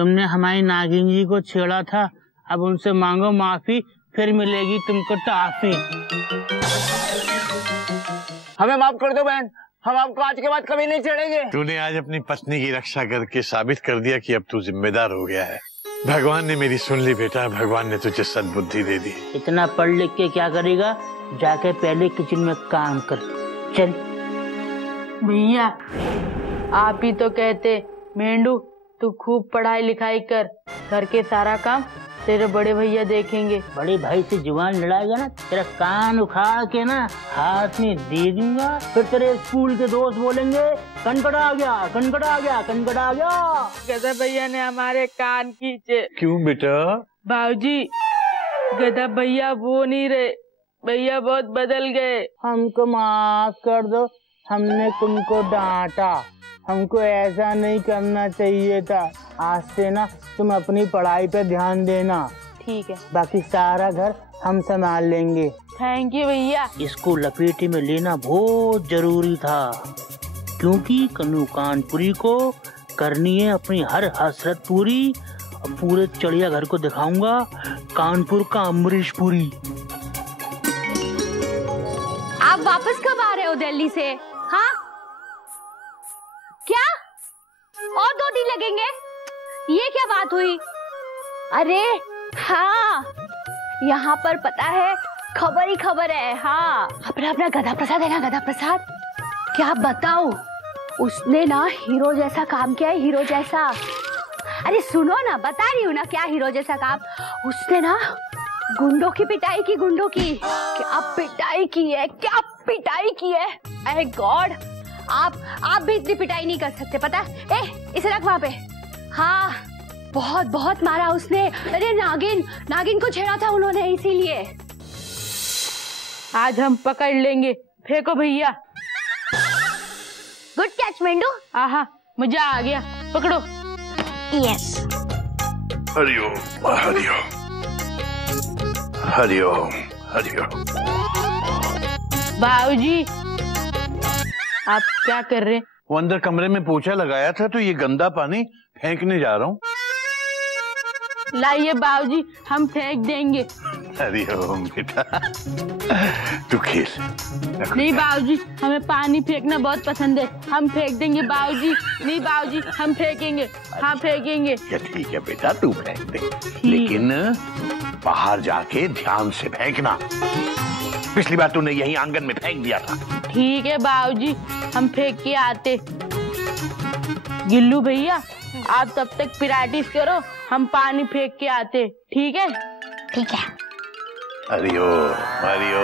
तुमने हमारी नागिन जी को छेड़ा था, अब उनसे मांगो माफी, फिर मिलेगी तुमको टॉफी। हमें माफ कर दो बहन, हम आपको आज के बाद कभी नहीं छेड़ेंगे। तूने आज अपनी पत्नी की रक्षा करके साबित कर दिया कि अब तू जिम्मेदार हो गया है। भगवान ने मेरी सुन ली बेटा, भगवान ने तुझे सद्बुद्धि दे दी। इतना पढ़ लिख के क्या करेगा, जाके पहले किचन में काम कर। चल भैया आप ही तो कहते मेंढू तू खूब पढ़ाई लिखाई कर, घर के सारा काम तेरे बड़े भैया देखेंगे। बड़े भाई से जुबान लड़ाएगा ना, तेरा कान उखाड़ के ना हाथ में दे दूंगा, फिर तेरे स्कूल के दोस्त बोलेंगे कनकड़ आ गया, कनकड़ आ गया, कनकड़ आ गया। गधा भैया ने हमारे कान खींचे। क्यों बेटा? बाबूजी गधा भैया वो नहीं रहे, भैया बहुत बदल गए। हमको माफ कर दो, हमने तुमको डांटा, हमको ऐसा नहीं करना चाहिए था। आज से ना तुम अपनी पढ़ाई पे ध्यान देना। ठीक है, बाकी सारा घर हम संभाल लेंगे। थैंक यू भैया। इसको लपेटे में लेना बहुत जरूरी था, क्योंकि कन्नू कानपुरी को करनी है अपनी हर हसरत पूरी। और पूरे चिड़िया घर को दिखाऊंगा कानपुर का अमरीश पुरी। आप वापस कब आ रहे हो दिल्ली से? हाँ क्या और 2 दिन लगेंगे? ये क्या बात हुई? अरे हाँ, यहाँ पर पता है खबर ही खबर है। हाँ अपना गधा प्रसाद है ना, गधा प्रसाद, क्या बताऊं, उसने ना हीरो जैसा काम किया है, हीरो जैसा। अरे सुनो ना, बता रही हूँ ना क्या हीरो जैसा काम। उसने ना गुंडों की पिटाई की, गुंडों की क्या पिटाई की है, क्या पिटाई की है। अरे गॉड, आप भी इतनी पिटाई नहीं कर सकते, पता है? इसे रख वहां पे। हाँ बहुत बहुत मारा उसने। अरे नागिन को छेड़ा था उन्होंने, इसीलिए। आज हम पकड़ लेंगे, फेंको भैया। Good catch Mendhu. आहा मजा आ गया, पकड़ो। यस। हरिओम हरिओम हरिओम हरिओम। बाबूजी आप क्या कर रहे हैं? वो अंदर कमरे में पोछा लगाया था, तो ये गंदा पानी फेंकने जा रहा हूँ। लाइए बाबूजी, हम फेंक देंगे। हरिओम बेटा, तू खेल। नहीं बाबूजी, हमें पानी फेंकना बहुत पसंद है, हम फेंक देंगे बाबूजी। नहीं बाबूजी, हम फेंकेंगे। हाँ फेंकेंगे। ठीक है बेटा, तू फेंक दे, लेकिन बाहर जाके ध्यान से फेंकना। पिछली बार तूने यही आंगन में फेंक दिया था। ठीक है बाबूजी, हम फेंक के आते। गिल्लू भैया आप तब तक प्रैक्टिस करो, हम पानी फेंक के आते। ठीक है? ठीक है। हरिओ हरिओ,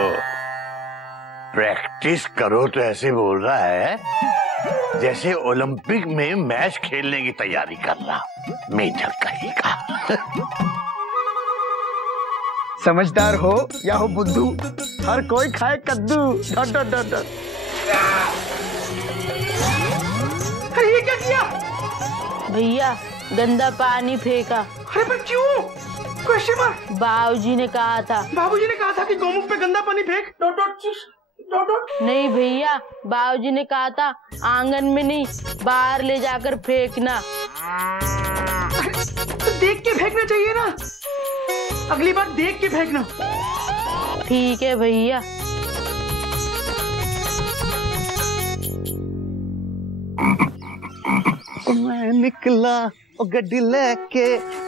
प्रैक्टिस करो तो ऐसे बोल रहा है जैसे ओलंपिक में मैच खेलने की तैयारी कर रहा। मेजर कहेगा। समझदार हो या हो बुद्धू, हर कोई खाए कद्दू। डट डट डट डट। अरे ये क्या किया? भैया गंदा पानी फेंका। अरे पर क्यों? Question mark. बाबूजी ने कहा था। बाबूजी ने कहा था कि गौमुख पे गंदा पानी फेंक। डॉट डॉट चीज डॉट डॉट। नहीं भैया, बाबूजी ने कहा था आंगन में नहीं, बाहर ले जाकर फेंकना। तो देख के फेंकना चाहिए ना, अगली बार देख के फेंकना। ठीक है भैया। मैं निकला और गड्डी लेके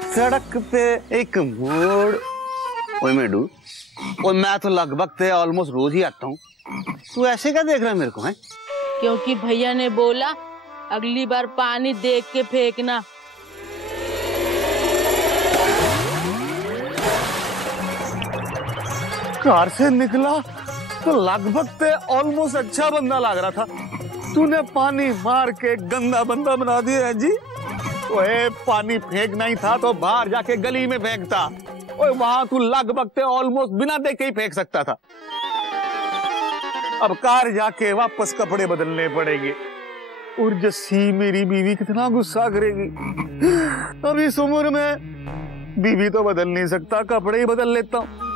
सड़क पे एक मोड़। ओए मेडू, और मैं तो लगभग ऑलमोस्ट रोज ही आता हूँ, तू ऐसे क्या देख रहा है मेरे को? है क्योंकि भैया ने बोला अगली बार पानी देख के फेंकना। कार से निकला तो लगभग ऑलमोस्ट अच्छा बंदा लग रहा था, तूने पानी मार के गंदा बंदा बना दिया है जी। ओए पानी फेंकना ही था तो बाहर जाके गली में फेंकता। ओए वहां तू लगभग ऑलमोस्ट बिना देखे ही फेंक सकता था। अब कार जाके वापस कपड़े बदलने पड़ेंगे। और जस्सी मेरी बीवी कितना गुस्सा करेगी। अब इस उम्र में बीवी तो बदल नहीं सकता, कपड़े ही बदल लेता हूँ।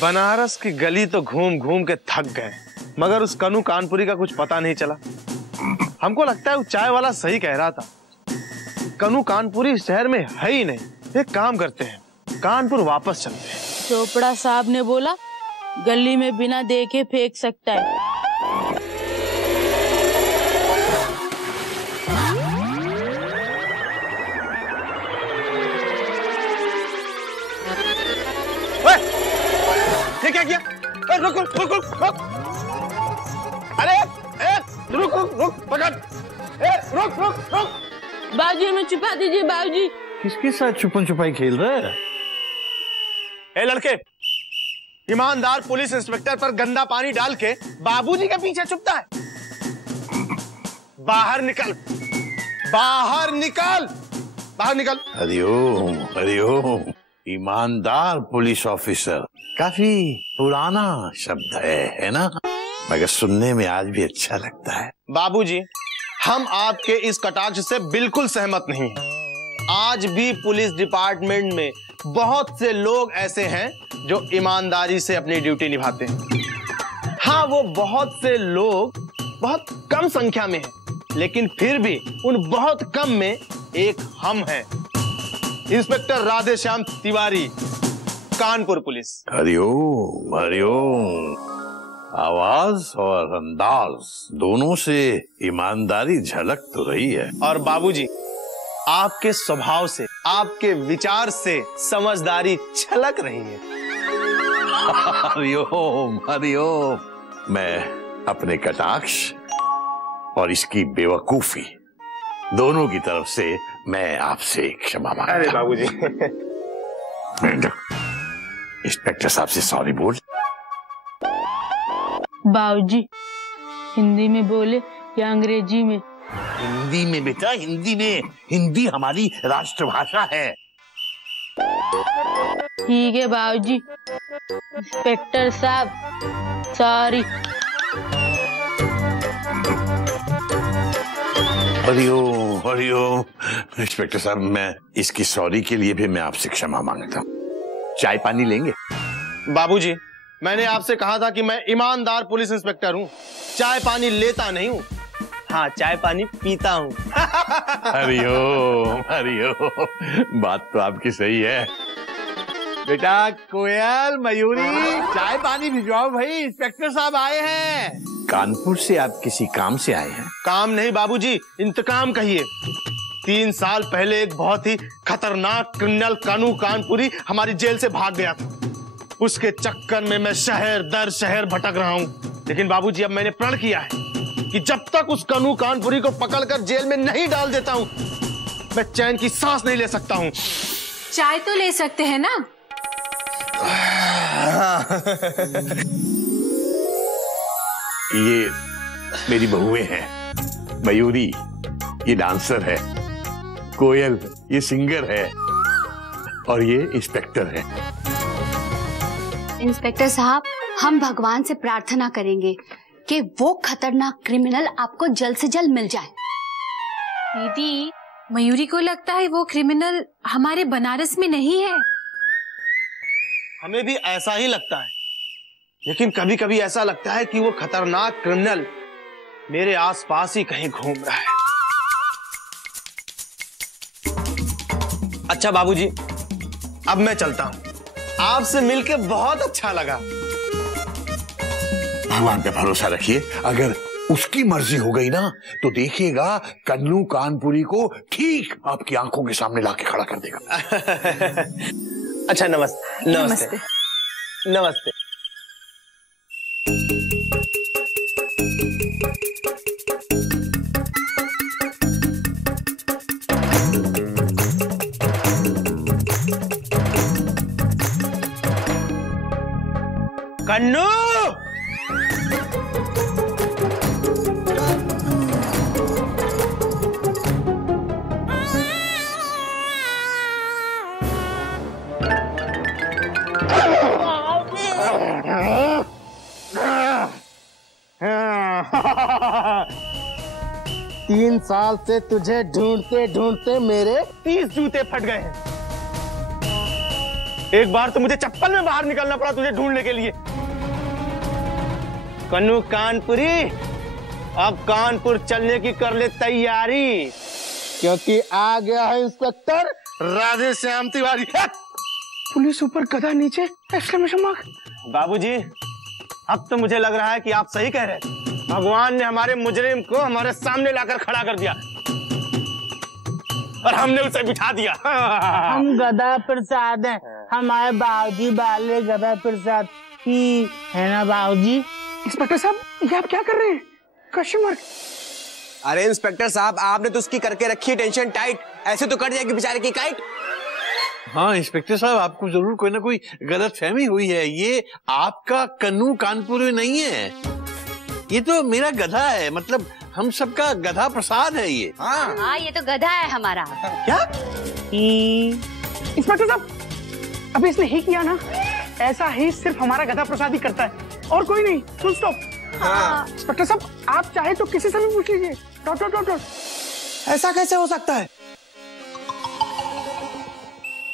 बनारस की गली तो घूम घूम के थक गए, मगर उस कनु कानपुरी का कुछ पता नहीं चला। हमको लगता है वो चाय वाला सही कह रहा था, कनु कानपुरी शहर में है ही नहीं। एक काम करते हैं, कानपुर वापस चलते हैं। चोपड़ा साहब ने बोला गली में बिना देखे फेंक सकता है। ये क्या किया? रुक रुक रुक रुक रुक। अरे रुक रुक रुक पकड़। रुक रुक रुक। बाबूजी में छुपा दीजिए बाबूजी। किसके साथ छुपन छुपाई खेल रहे हैं? ए लड़के, ईमानदार पुलिस इंस्पेक्टर पर गंदा पानी डाल के बाबूजी के पीछे छुपता है। बाहर निकल, बाहर निकल, बाहर निकल। हरिओम हरिओम। ईमानदार पुलिस ऑफिसर काफी पुराना शब्द है ना, मगर सुनने में आज भी अच्छा लगता है। बाबूजी, हम आपके इस कटाक्ष से बिल्कुल सहमत नहीं हैं। आज भी पुलिस डिपार्टमेंट में बहुत से लोग ऐसे हैं जो ईमानदारी से अपनी ड्यूटी निभाते हैं। हाँ, वो बहुत से लोग बहुत कम संख्या में हैं, लेकिन फिर भी उन बहुत कम में एक हम हैं। Inspector Radheshyam Tiwari, Kanpur police. हरिओम हरिओम। आवाज और अंदाज दोनों से ईमानदारी झलक तो रही है। और बाबूजी, आपके स्वभाव से, आपके विचार से समझदारी छलक रही है। हरिओम हरिओम। मैं अपने कटाक्ष और इसकी बेवकूफी दोनों की तरफ से मैं आपसे क्षमा मांगता हूं। अरे बाबूजी। इंस्पेक्टर साहब से सॉरी बोल। बाबूजी, हिंदी में बोले या अंग्रेजी में? हिंदी में बेटा, हिंदी में। हिंदी हमारी राष्ट्रभाषा है। ठीक है बाबूजी। इंस्पेक्टर साहब, सॉरी। हरिओम हरिओम। इंस्पेक्टर साहब, मैं इसकी सॉरी के लिए भी मैं आपसे क्षमा मांगता हूँ। चाय पानी लेंगे? बाबूजी, मैंने आपसे कहा था कि मैं ईमानदार पुलिस इंस्पेक्टर हूँ, चाय पानी लेता नहीं हूँ। हाँ, चाय पानी पीता हूँ। हरिओम हरिओम। बात तो आपकी सही है। बेटा कोयल, मयूरी, चाय पानी भिजवाओ भाई, इंस्पेक्टर साहब आए हैं। कानपुर से आप किसी काम से आए हैं? काम नहीं बाबूजी, इंतकाम कहिए। 3 साल पहले एक बहुत ही खतरनाक क्रिमिनल कनु कानपुरी हमारी जेल से भाग गया था। उसके चक्कर में मैं शहर दर शहर भटक रहा हूँ। लेकिन बाबूजी, अब मैंने प्रण किया है कि जब तक उस कनु कानपुरी को पकड़कर जेल में नहीं डाल देता हूँ, मैं चैन की सांस नहीं ले सकता हूँ। चाय तो ले सकते हैं ना? ये मेरी बहुएं हैं। मयूरी ये डांसर है, कोयल ये सिंगर है, और ये इंस्पेक्टर है। इंस्पेक्टर साहब, हम भगवान से प्रार्थना करेंगे कि वो खतरनाक क्रिमिनल आपको जल्द से जल्द मिल जाए। दीदी, मयूरी को लगता है वो क्रिमिनल हमारे बनारस में नहीं है। हमें भी ऐसा ही लगता है, लेकिन कभी कभी ऐसा लगता है कि वो खतरनाक क्रिमिनल मेरे आसपास ही कहीं घूम रहा है। अच्छा बाबूजी, अब मैं चलता हूं। आपसे मिलके बहुत अच्छा लगा। भगवान पे भरोसा रखिए। अगर उसकी मर्जी हो गई ना, तो देखिएगा कन्नू कानपुरी को ठीक आपकी आंखों के सामने लाके खड़ा कर देगा। अच्छा, नमस्ते नमस्ते नमस्ते। कन्नू, तीन साल से तुझे ढूंढते ढूंढते मेरे 30 जूते फट गए हैं। एक बार तो मुझे चप्पल में बाहर निकलना पड़ा तुझे ढूंढने के लिए। कन्नू कानपुरी, अब कानपुर चलने की कर ले तैयारी, क्योंकि आ गया है इंस्पेक्टर राधेश्याम तिवारी। पुलिस ऊपर, गधा नीचे, एक्सक्लेमेशन मार्क। बाबूजी, अब तो मुझे लग रहा है कि आप सही कह रहे हैं। भगवान ने हमारे मुजरिम को हमारे सामने लाकर खड़ा कर दिया और हमने उसे बिठा दिया। हम गधा प्रसाद हैं, हमारे बाबूजी वाले गधा प्रसाद ही है ना बाबूजी। इंस्पेक्टर साहब, ये आप क्या कर रहे हैं? Question mark. अरे इंस्पेक्टर साहब, आपने तो उसकी करके रखी है टेंशन टाइट, ऐसे तो कट जाएगी बेचारे की काइट। हाँ इंस्पेक्टर साहब, आपको जरूर कोई ना कोई गलतफहमी हुई है। ये आपका कन्नू कानपुर में नहीं है, ये तो मेरा गधा है, मतलब हम सबका गधा प्रसाद है ये। हाँ, ये तो गधा है हमारा। क्या? इंस्पेक्टर साहब, अभी इसने ही किया ना, ऐसा ही सिर्फ हमारा गधा प्रसाद ही करता है और कोई नहीं। Full stop. इंस्पेक्टर साहब, आप चाहे तो किसी से भी पूछ लीजिए। Dot dot dot dot. ऐसा कैसे हो सकता है?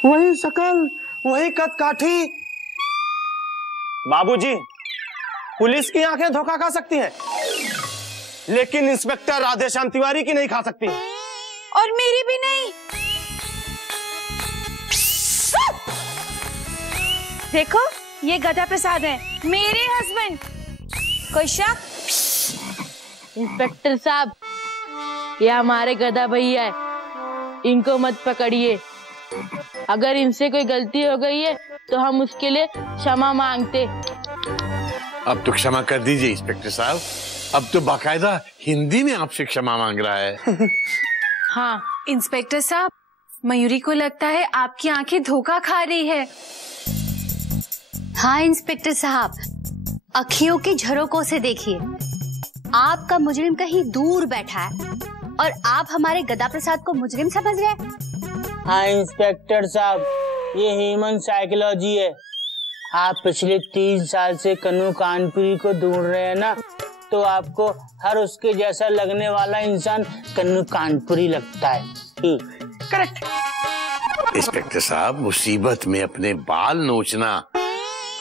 वही शकल, वही कद काठी। बाबूजी, पुलिस की आंखें धोखा खा सकती हैं, लेकिन इंस्पेक्टर राधेश्याम तिवारी की नहीं खा सकती। और मेरी भी नहीं। देखो, ये गधा प्रसाद है, मेरे हस्बैंड। कोई शक? इंस्पेक्टर साहब, ये हमारे गधा भैया है, इनको मत पकड़िए। अगर इनसे कोई गलती हो गई है तो हम उसके लिए क्षमा मांगते। अब तो क्षमा कर दीजिए इंस्पेक्टर साहब, अब तो बाकायदा हिंदी में आपसे क्षमा मांग रहा है। हाँ इंस्पेक्टर साहब, मयूरी को लगता है आपकी आंखें धोखा खा रही है। हाँ इंस्पेक्टर साहब, अखियों की झरोकों से देखिए, आपका मुजरिम कहीं दूर बैठा है और आप हमारे गधा प्रसाद को मुजरिम समझ रहे हैं। हाँ इंस्पेक्टर साहब, ये ह्यूमन साइकोलॉजी है। आप पिछले 3 साल से कन्नू कानपुरी को ढूंढ रहे हैं ना, तो आपको हर उसके जैसा लगने वाला इंसान कन्नू कानपुरी लगता है। करेक्ट। इंस्पेक्टर साहब, मुसीबत में अपने बाल नोचना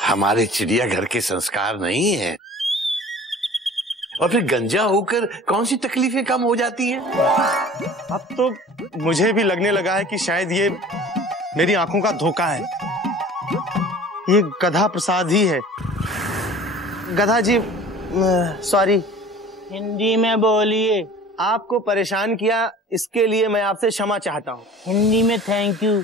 हमारे चिड़ियाघर के संस्कार नहीं है। और फिर गंजा होकर कौन सी तकलीफें कम हो जाती हैं? अब तो मुझे भी लगने लगा है कि शायद ये मेरी आंखों का धोखा है, ये गधा प्रसाद ही है। गधा जी, सॉरी। हिंदी में बोलिए। आपको परेशान किया, इसके लिए मैं आपसे क्षमा चाहता हूँ। हिंदी में थैंक यू।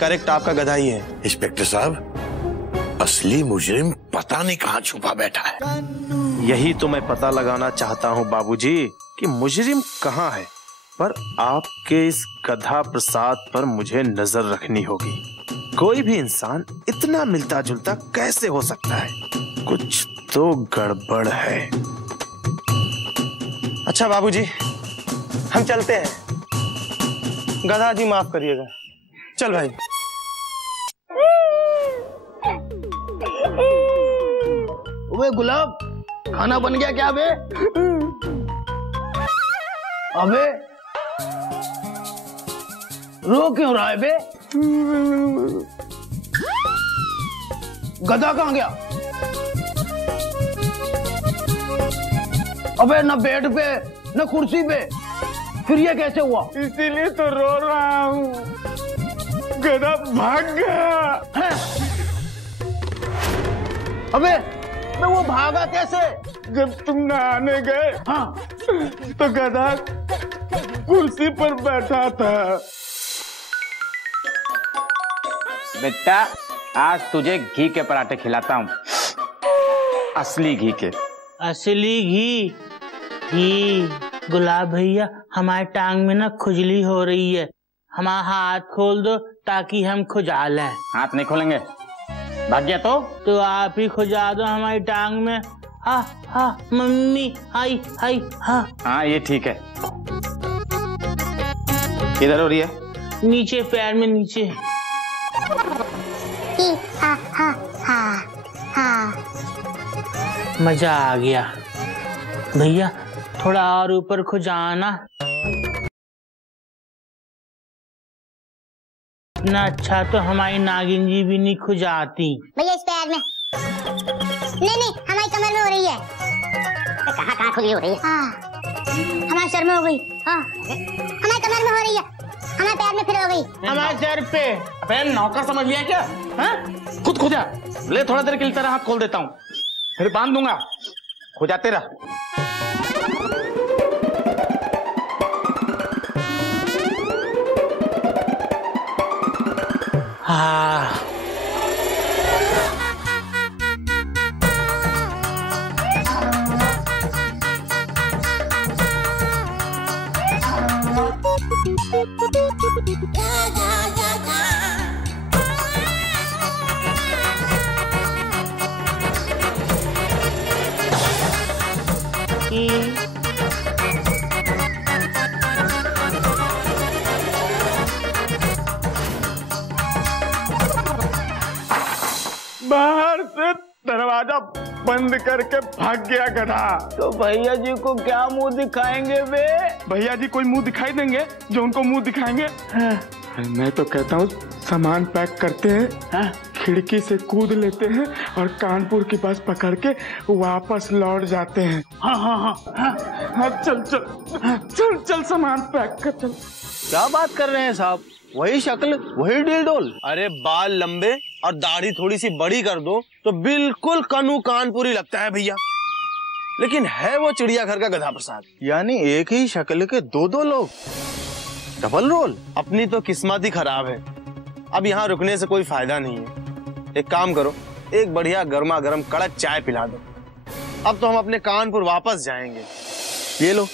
करेक्ट, आपका गधा ही है। इंस्पेक्टर साहब, असली मुजरिम पता नहीं कहाँ छुपा बैठा है। यही तो मैं पता लगाना चाहता हूँ बाबूजी कि मुजरिम कहाँ है, पर आपके इस गधा प्रसाद पर मुझे नजर रखनी होगी। कोई भी इंसान इतना मिलता जुलता कैसे हो सकता है? कुछ तो गड़बड़ है। अच्छा बाबूजी, हम चलते हैं। गधा जी माफ करिएगा। चल भाई। वे गुलाब, खाना बन गया क्या बे? अबे रो क्यों रहा है बे? गधा कहाँ गया? अबे न बेड पे न कुर्सी पे, फिर ये कैसे हुआ? इसीलिए तो रो रहा हूँ, गधा भाग गया है। अबे वो भागा कैसे? जब तुम नहाने गए, हाँ, तो गधा कुर्सी पर बैठा था। बेटा, आज तुझे घी के पराठे खिलाता हूँ, असली घी के। असली घी? गुलाब भैया, हमारे टांग में ना खुजली हो रही है, हमारा हाथ खोल दो ताकि हम खुजा लें। हाथ नहीं खोलेंगे, भाग गया तो आप ही खुजा दो हमारी टांग में। हाँ हाँ मम्मी, हाय हाय। हाँ हाँ, ये ठीक है। किधर हो रही है? नीचे, पैर में नीचे। मजा आ गया। भैया थोड़ा और ऊपर खुजाना। इतना अच्छा तो हमारी नागिन जी भी नहीं खुजाती। भैया इस पैर में नहीं, हमारी कमर में हो खुली हो रही है। हाँ, हमारे सर में हो गई। हाँ, हमारे कमर में हो रही है, हमारे पैर में फिर हो गई, हमारे सर पे। अबे नौकर समझ लिया क्या? हाँ? खुद खुदा ले, थोड़ा देर के लिए तेरा हाथ खोल देता हूँ, फिर बांध दूंगा। खुजाते रह। हाँ, बाहर से दरवाजा बंद करके भाग गया गधा। तो भैया जी को क्या मुंह दिखाएंगे वे? भैया जी कोई मुंह दिखाई देंगे जो उनको मुंह दिखाएंगे? मैं तो कहता हूँ सामान पैक करते हैं, खिड़की से कूद लेते हैं और कानपुर के पास पकड़ के वापस लौट जाते हैं। हाँ हाँ हाँ हाँ, हाँ चल चल चल चल सामान पैक कर चल। क्या बात कर रहे हैं साहब? वही शक्ल, वही डील डोल। अरे बाल लंबे और दाढ़ी थोड़ी सी बड़ी कर दो तो बिल्कुल कनु कानपुरी लगता है भैया, लेकिन है वो चिड़ियाघर का गधा प्रसाद। यानी एक ही शक्ल के दो दो लोग, डबल रोल। अपनी तो किस्मत ही खराब है। अब यहाँ रुकने से कोई फायदा नहीं है। एक काम करो, एक बढ़िया गर्मा गर्म कड़क चाय पिला दो। अब तो हम अपने कानपुर वापस जाएंगे। ये लो।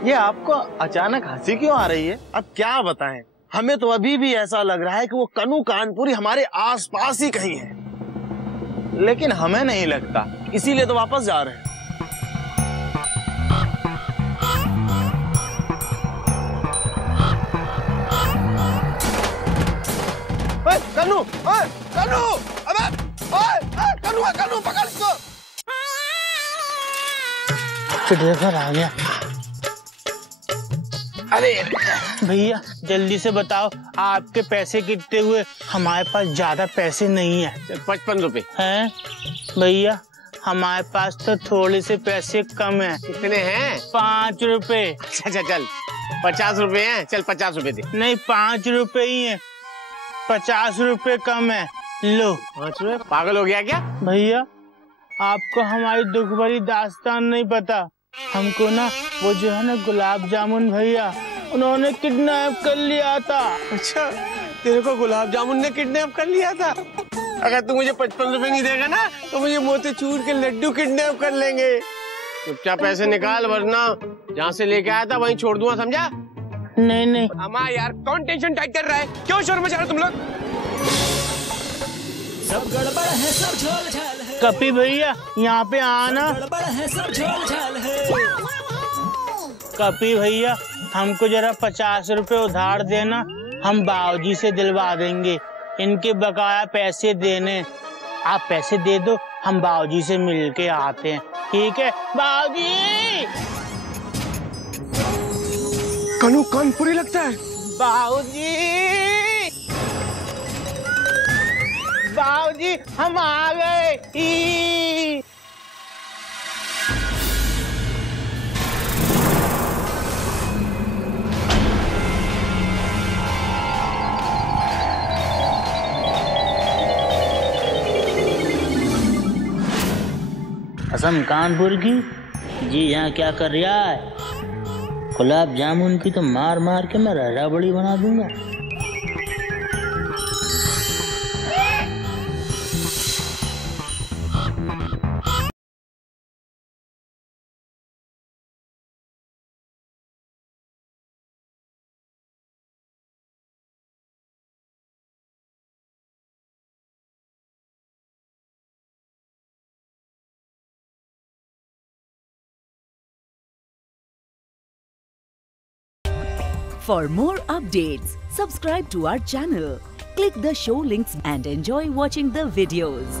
ये आपको अचानक हंसी क्यों आ रही है? अब क्या बताएं, हमें तो अभी भी ऐसा लग रहा है कि वो कनु कानपुरी हमारे आसपास ही कहीं है, लेकिन हमें नहीं लगता, इसीलिए तो वापस जा रहे हैं। कनु, कनु, अबे, कनु, कनु, पकड़ इसको। चिड़ियाघर आ गया। अरे भैया जल्दी से बताओ आपके पैसे कितने हुए? हमारे पास ज्यादा पैसे नहीं है। 55 रुपए हैं भैया? हमारे पास तो थोड़े से पैसे कम है। कितने हैं? 5 रुपए। अच्छा चल 50 रुपए हैं, चल 50 रुपए दे। नहीं 5 रुपए ही है, 50 रुपए कम है। लो। 5 रुपए? पागल हो गया क्या? भैया आपको हमारी दुख भरी दास्तान नहीं पता। हमको ना वो जो है ना गुलाब जामुन भैया, उन्होंने किडनैप कर लिया था। अच्छा, तेरे को गुलाब जामुन ने किडनैप कर लिया था? अगर तू मुझे 55 रुपए नहीं देगा ना तो मुझे मोतीचूर के लड्डू किडनैप कर लेंगे। चुपचाप पैसे निकाल, वरना जहाँ से लेके आया था वहीं छोड़ दूंगा, समझा? नहीं नहीं अम्मा यार, कौन टेंशन टाइट कर रहा है? क्यों शोर मचा रहे तुम लोग? सब गड़बड़ है, सब झोल झाल है। कपी भैया यहाँ पे आना। गड़बड़ है, सब झोल झाल है। कपी भैया हमको जरा 50 रुपए उधार देना, हम बाबूजी से दिलवा देंगे। इनके बकाया पैसे देने, आप पैसे दे दो, हम बाबूजी से मिल के आते हैं। ठीक है बाबूजी? कनु कानपुरी लगता है। बाबूजी, बाबूजी हम आ गए। असम कानपुर की जी यहाँ क्या कर रहा है? गुलाब जामुन की तो मार मार के मैं रबड़ी बना दूंगा। For more updates, subscribe to our channel, click the show links and enjoy watching the videos.